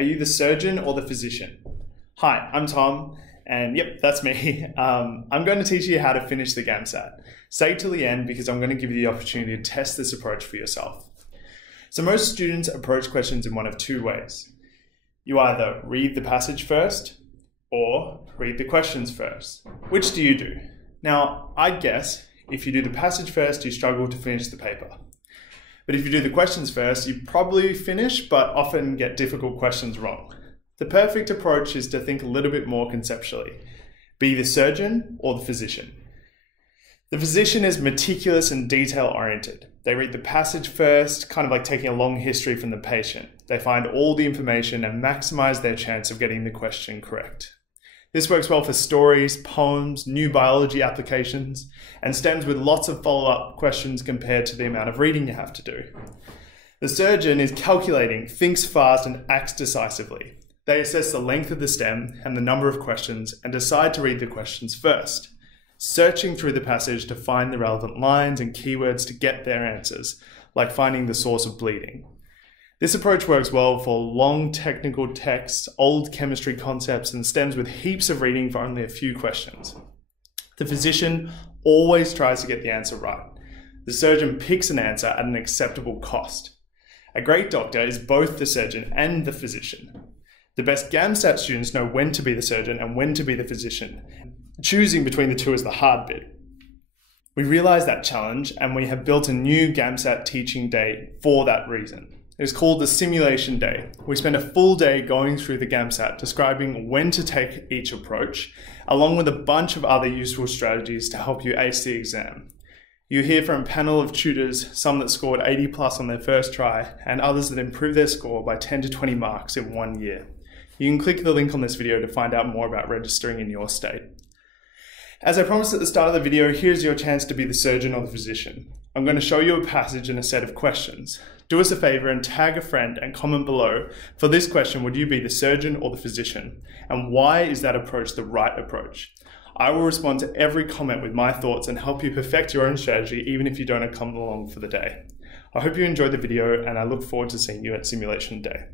Are you the surgeon or the physician? Hi, I'm Tom, and yep, that's me. I'm going to teach you how to finish the GAMSAT. Stay till the end because I'm going to give you the opportunity to test this approach for yourself. So most students approach questions in one of two ways. You either read the passage first or read the questions first. Which do you do? Now, I guess if you do the passage first, you struggle to finish the paper. But if you do the questions first, you probably finish, but often get difficult questions wrong. The perfect approach is to think a little bit more conceptually. Be the surgeon or the physician. The physician is meticulous and detail-oriented. They read the passage first, kind of like taking a long history from the patient. They find all the information and maximize their chance of getting the question correct. This works well for stories, poems, new biology applications, and stems with lots of follow-up questions compared to the amount of reading you have to do. The surgeon is calculating, thinks fast, and acts decisively. They assess the length of the stem and the number of questions and decide to read the questions first, searching through the passage to find the relevant lines and keywords to get their answers, like finding the source of bleeding. This approach works well for long technical texts, old chemistry concepts, and stems with heaps of reading for only a few questions. The physician always tries to get the answer right. The surgeon picks an answer at an acceptable cost. A great doctor is both the surgeon and the physician. The best GAMSAT students know when to be the surgeon and when to be the physician. Choosing between the two is the hard bit. We realized that challenge and we have built a new GAMSAT teaching day for that reason. It is called the Simulation Day. We spend a full day going through the GAMSAT, describing when to take each approach, along with a bunch of other useful strategies to help you ace the exam. You hear from a panel of tutors, some that scored 80 plus on their first try, and others that improved their score by 10 to 20 marks in 1 year. You can click the link on this video to find out more about registering in your state. As I promised at the start of the video, here's your chance to be the surgeon or the physician. I'm going to show you a passage and a set of questions. Do us a favor and tag a friend and comment below. For this question, would you be the surgeon or the physician? And why is that approach the right approach? I will respond to every comment with my thoughts and help you perfect your own strategy, even if you don't come along for the day. I hope you enjoyed the video and I look forward to seeing you at Simulation Day.